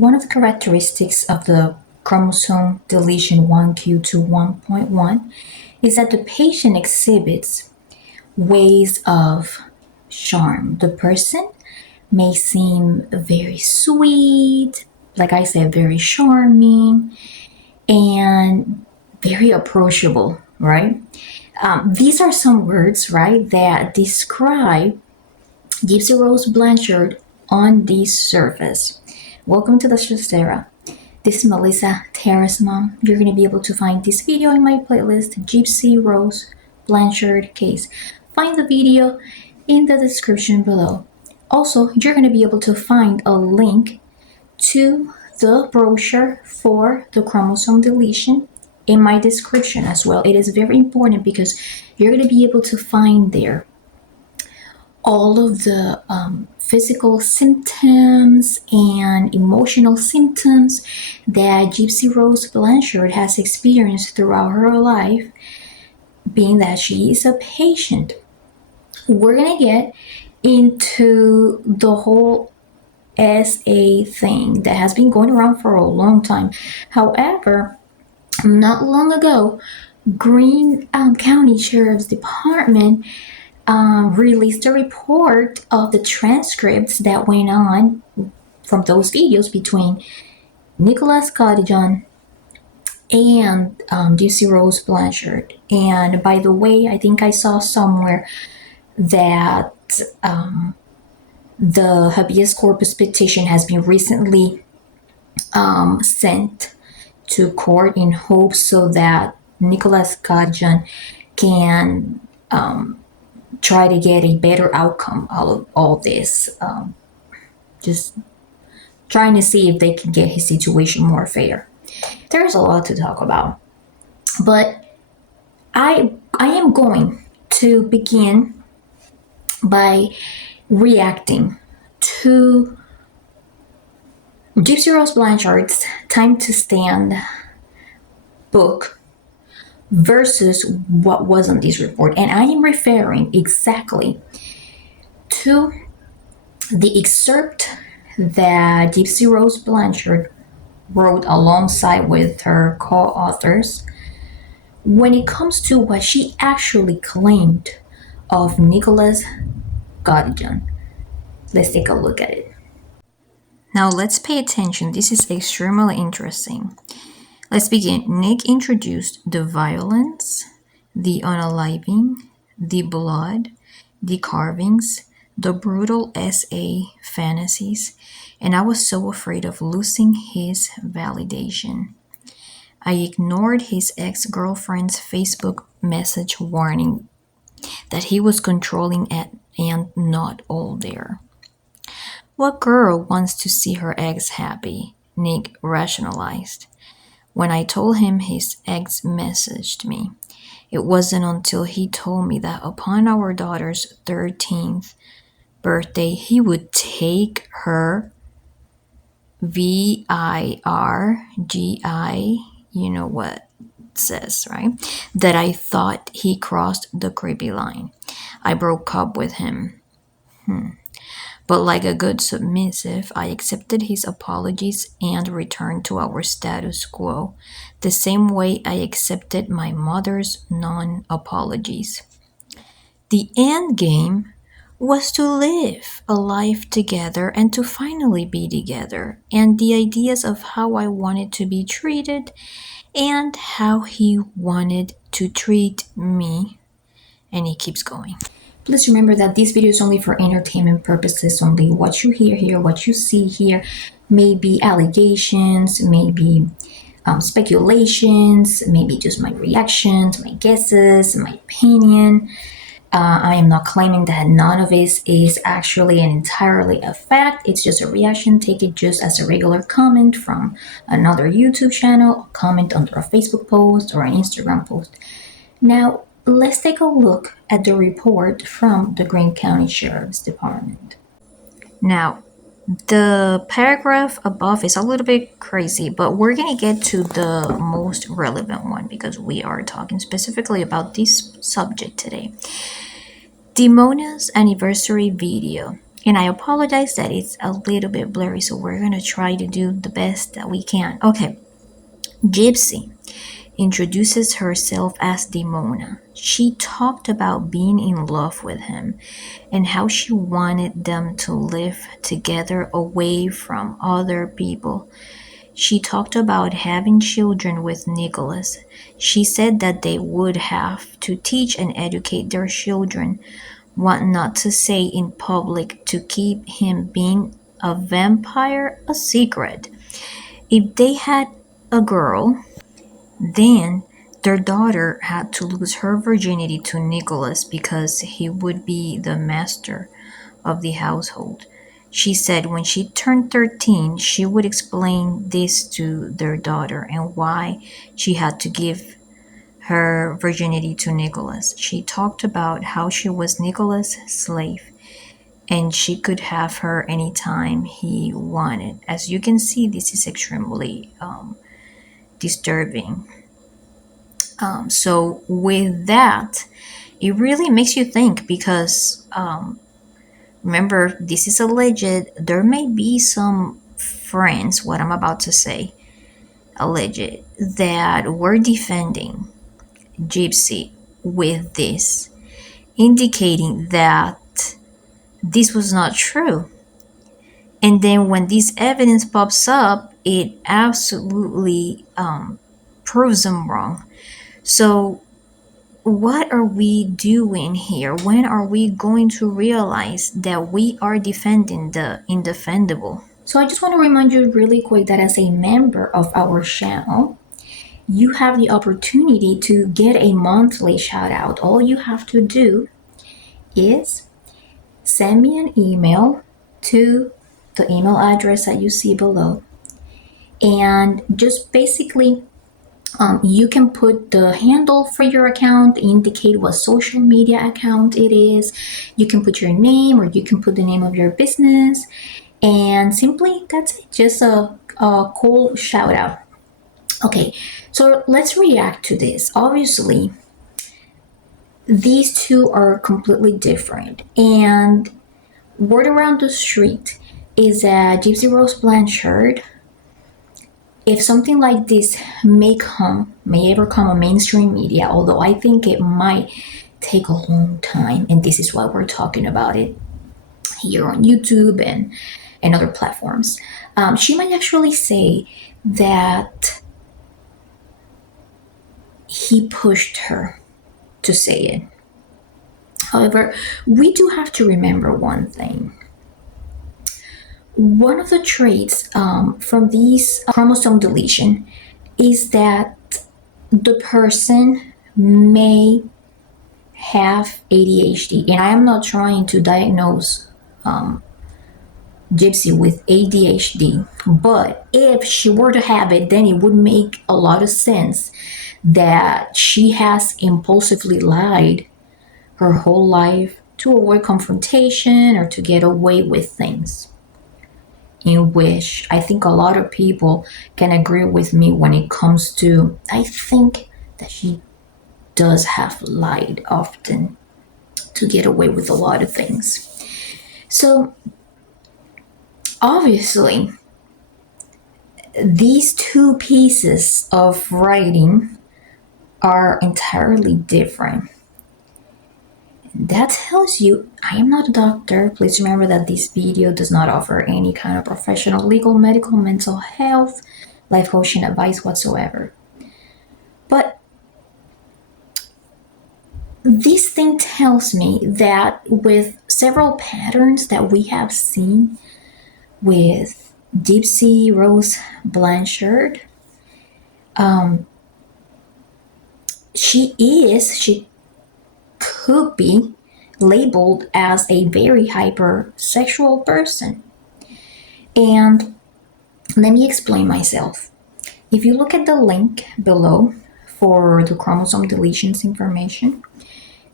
one of the characteristics of the chromosome deletion 1q to 1.1 is that the patient exhibits ways of charm. The person may seem very sweet, like I said, very charming, and very approachable, right? These are some words, right, that describe Gypsy Rose Blanchard on the surface. Welcome to the Shastera. This is Melissa, Terrace Mom. You're going to be able to find this video in my playlist, Gypsy Rose Blanchard case. Find the video in the description below. Also, you're going to be able to find a link to the brochure for the chromosome deletion in my description as well. It is very important because you're going to be able to find there all of the physical symptoms and emotional symptoms that Gypsy Rose Blanchard has experienced throughout her life, being that she is a patient. We're going to get into the whole SA thing that has been going around for a long time. However, not long ago, Greene County Sheriff's Department released a report of the transcripts that went on from those videos between Nicholas Godejohn and Gypsy Rose Blanchard. And by the way, I think I saw somewhere that the habeas corpus petition has been recently sent to court in hopes so that Nicholas Godejohn can try to get a better outcome out of all this. Just trying to see if they can get his situation more fair. There's a lot to talk about, but I am going to begin by reacting to Gypsy Rose Blanchard's Time to Stand book versus what was on this report. And I am referring exactly to the excerpt that Gypsy Rose Blanchard wrote alongside with her co-authors when it comes to what she actually claimed of Nicholas Godejohn. Let's take a look at it. Now let's pay attention. This is extremely interesting. Let's begin. Nick introduced the violence, the unaliving, the blood, the carvings, the brutal SA fantasies, and I was so afraid of losing his validation. I ignored his ex-girlfriend's Facebook message warning that he was controlling and not all there. What girl wants to see her ex happy? Nick rationalized. When I told him his ex messaged me, it wasn't until he told me that upon our daughter's 13th birthday, he would take her VIRGI, you know what it says, right? That I thought he crossed the creepy line. I broke up with him. But like a good submissive, I accepted his apologies and returned to our status quo, the same way I accepted my mother's non-apologies. The end game was to live a life together and to finally be together, and the ideas of how I wanted to be treated and how he wanted to treat me. And he keeps going. Please remember that this video is only for entertainment purposes only. What you hear here, what you see here may be allegations, maybe speculations, maybe just my reactions, my guesses, my opinion. I am not claiming that none of it is actually and entirely a fact. It's just a reaction. Take it just as a regular comment from another YouTube channel, a comment under a Facebook post or an Instagram post. Now, let's take a look at the report from the Greene County Sheriff's Department. Now, the paragraph above is a little bit crazy, but we're going to get to the most relevant one because we are talking specifically about this subject today. Demona's anniversary video. And I apologize that it's a little bit blurry, so we're going to try to do the best that we can. Okay, Gypsy introduces herself as Demona. She talked about being in love with him and how she wanted them to live together away from other people. She talked about having children with Nicholas. She said that they would have to teach and educate their children what not to say in public to keep him being a vampire a secret. If they had a girl, then their daughter had to lose her virginity to Nicholas because he would be the master of the household. She said when she turned 13, she would explain this to their daughter and why she had to give her virginity to Nicholas. She talked about how she was Nicholas' slave and she could have her anytime he wanted. As you can see, this is extremely disturbing. So with that, it really makes you think because remember, this is alleged. There may be some friends, what I'm about to say, alleged, that were defending Gypsy with this, indicating that this was not true. And then when this evidence pops up, it absolutely proves them wrong. So what are we doing here? When are we going to realize that we are defending the indefendable? So I just want to remind you really quick that as a member of our channel, you have the opportunity to get a monthly shout out. All you have to do is send me an email to the email address that you see below, and just basically you can put the handle for your account, indicate what social media account it is. You can put your name or you can put the name of your business, and simply that's it, just a cool shout out. Okay, so let's react to this. Obviously, these two are completely different, and word around the street is that Gypsy Rose Blanchard, if something like this may ever come on mainstream media, although I think it might take a long time, and this is why we're talking about it here on YouTube and other platforms, she might actually say that he pushed her to say it. However, we do have to remember one thing. One of the traits from these chromosome deletion is that the person may have ADHD. And I am not trying to diagnose Gypsy with ADHD, but if she were to have it, then it would make a lot of sense that she has impulsively lied her whole life to avoid confrontation or to get away with things, in which I think a lot of people can agree with me when it comes to, I think that she does have lied often to get away with a lot of things. So obviously, these two pieces of writing are entirely different. That tells you I am not a doctor. Please remember that this video does not offer any kind of professional, legal, medical, mental health, life coaching advice whatsoever. But this thing tells me that with several patterns that we have seen with Gypsy Rose Blanchard, she could be labeled as a very hypersexual person. And let me explain myself. If you look at the link below for the chromosome deletions information,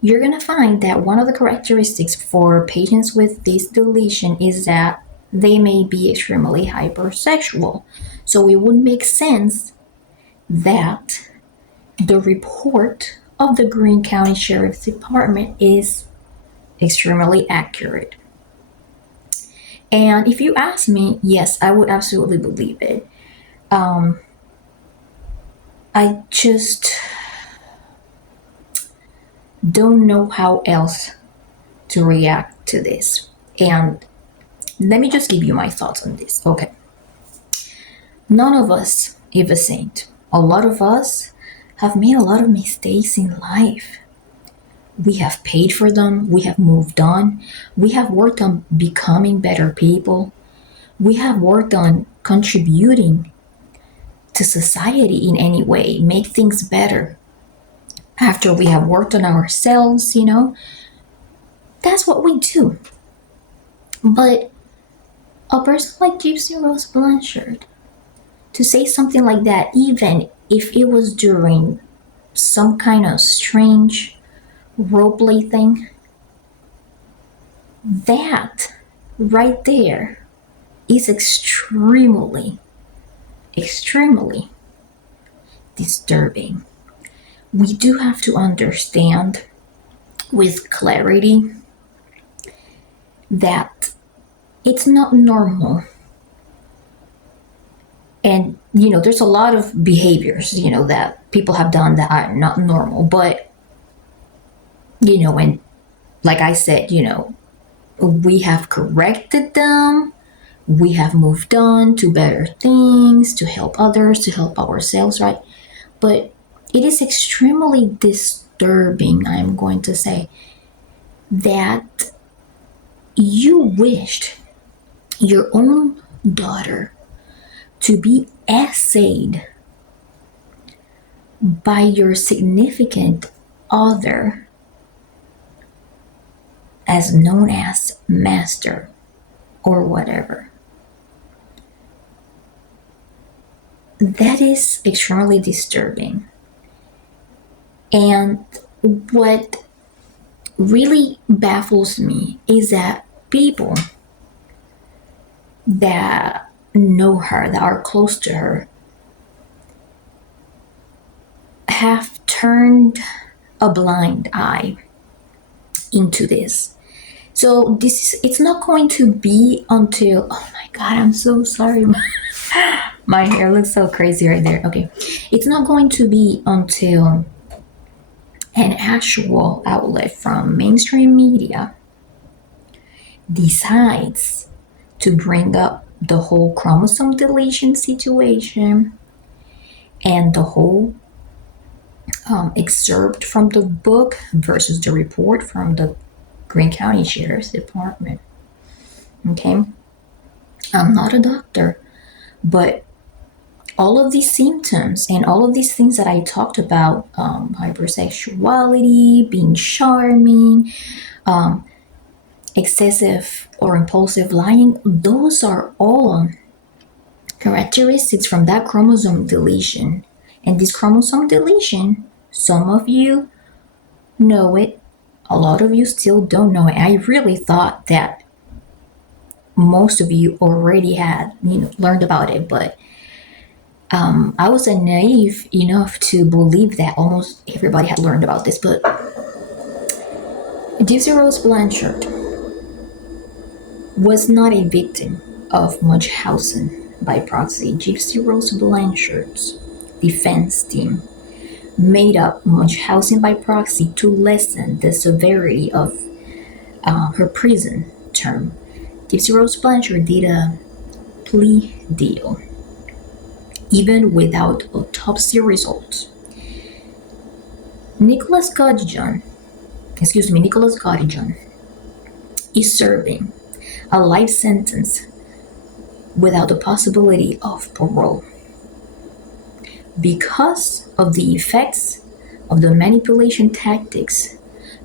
you're going to find that one of the characteristics for patients with this deletion is that they may be extremely hypersexual. So it would make sense that the report of the Greene County Sheriff's Department is extremely accurate. And if you ask me, yes, I would absolutely believe it. I just don't know how else to react to this. And let me just give you my thoughts on this. Okay. None of us is a saint. A lot of us have made a lot of mistakes in life. We have paid for them. We have moved on. We have worked on becoming better people. We have worked on contributing to society in any way, make things better. After we have worked on ourselves, that's what we do. But a person like Gypsy Rose Blanchard, to say something like that, even if it was during some kind of strange roleplay thing, that right there is extremely disturbing. We do have to understand with clarity that it's not normal. And, there's a lot of behaviors, that people have done that are not normal. But, and like I said, we have corrected them. We have moved on to better things, to help others, to help ourselves, right? But it is extremely disturbing, I'm going to say, that you wished your own daughter to be essayed by your significant other, as known as master or whatever. That is extremely disturbing. And what really baffles me is that people that know her, that are close to her, have turned a blind eye into this. So it's not going to be until, oh my God, I'm so sorry. My hair looks so crazy right there. Okay. It's not going to be until an actual outlet from mainstream media decides to bring up the whole chromosome deletion situation and the whole excerpt from the book versus the report from the Greene County Sheriff's Department. Okay? I'm not a doctor, but all of these symptoms and all of these things that I talked about, hypersexuality, being charming, excessive or impulsive lying, those are all characteristics from that chromosome deletion. And this chromosome deletion, some of you know it, a lot of you still don't know it. I really thought that most of you already had, learned about it, but I was naive enough to believe that almost everybody had learned about this. But Gypsy Rose Blanchard was not a victim of Munchausen by proxy. Gypsy Rose Blanchard's defense team made up Munchausen by proxy to lessen the severity of her prison term. Gypsy Rose Blanchard did a plea deal, even without autopsy results. Nicholas Godejohn is serving a life sentence without the possibility of parole because of the effects of the manipulation tactics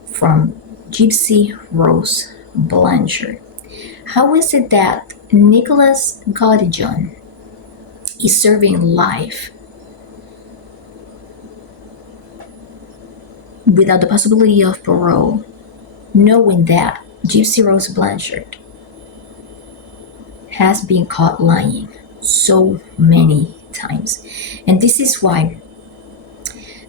from Gypsy Rose Blanchard. How is it that Nicholas Godejohn is serving life without the possibility of parole, knowing that Gypsy Rose Blanchard has been caught lying so many times? And this is why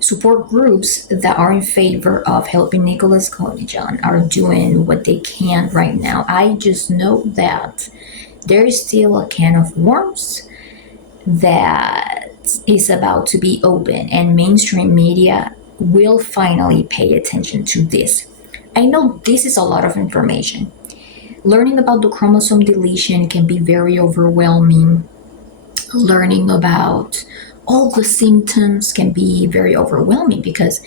Support groups that are in favor of helping Nicholas Godejohn are doing what they can right now. I just know that there is still a can of worms that is about to be open, and mainstream media will finally pay attention to this. I know this is a lot of information. Learning about the chromosome deletion can be very overwhelming. Learning about all the symptoms can be very overwhelming because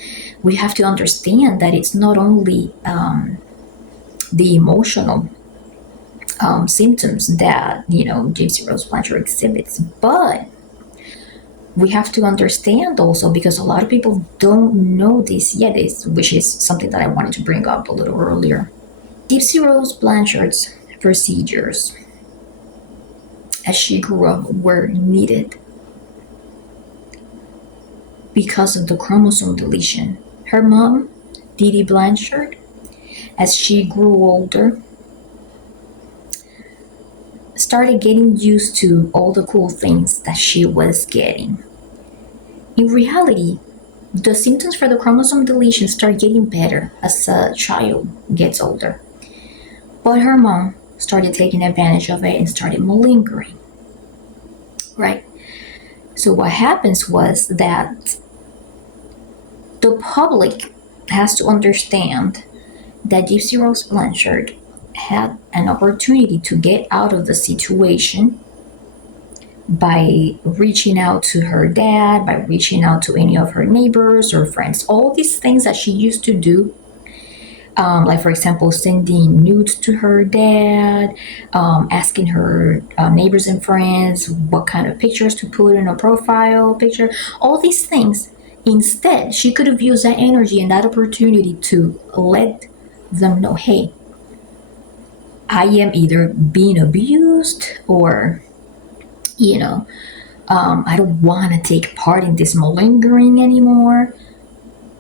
we have to understand that it's not only the emotional symptoms that Gypsy Rose Blanchard exhibits, but we have to understand also, because a lot of people don't know this yet, which is something that I wanted to bring up a little earlier. Gypsy Rose Blanchard's procedures as she grew up were needed because of the chromosome deletion. Her mom, Dee Blanchard, as she grew older, started getting used to all the cool things that she was getting. In reality, the symptoms for the chromosome deletion start getting better as a child gets older. But her mom started taking advantage of it and started malingering. Right? So what happens was that the public has to understand that Gypsy Rose Blanchard had an opportunity to get out of the situation by reaching out to her dad, by reaching out to any of her neighbors or friends. All these things that she used to do, like for example, sending nudes to her dad, asking her neighbors and friends what kind of pictures to put in a profile picture, all these things. Instead, she could have used that energy and that opportunity to let them know, hey, I am either being abused or I don't want to take part in this malingering anymore.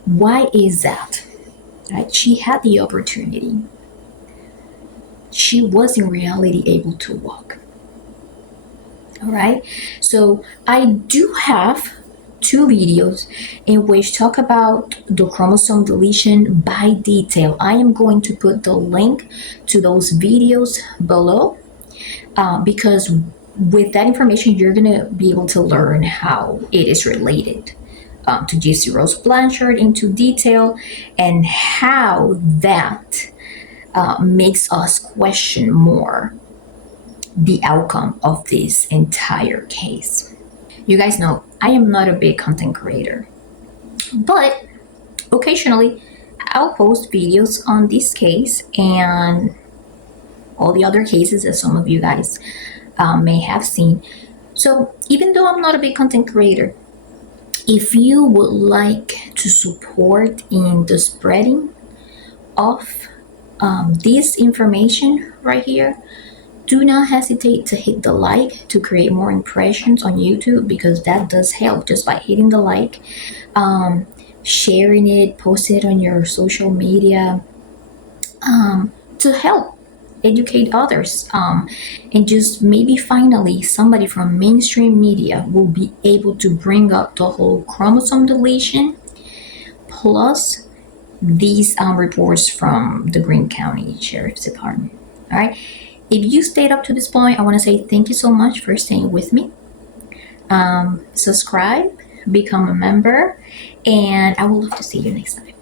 Why is that? Right? She had the opportunity. She was in reality able to walk. All right. So I do have 2 videos in which talk about the chromosome deletion by detail. I am going to put the link to those videos below because with that information, you're going to be able to learn how it is related to Gypsy Rose Blanchard into detail, and how that makes us question more the outcome of this entire case. You guys know I am not a big content creator, but occasionally I'll post videos on this case and all the other cases that some of you guys may have seen. So even though I'm not a big content creator, if you would like to support in the spreading of this information right here, do not hesitate to hit the like to create more impressions on YouTube, because that does help just by hitting the like, sharing it, post it on your social media to help educate others, and just maybe finally somebody from mainstream media will be able to bring up the whole chromosome deletion plus these reports from the Greene County Sheriff's Department. All right. If you stayed up to this point, I want to say thank you so much for staying with me. Subscribe, become a member, and I would love to see you next time.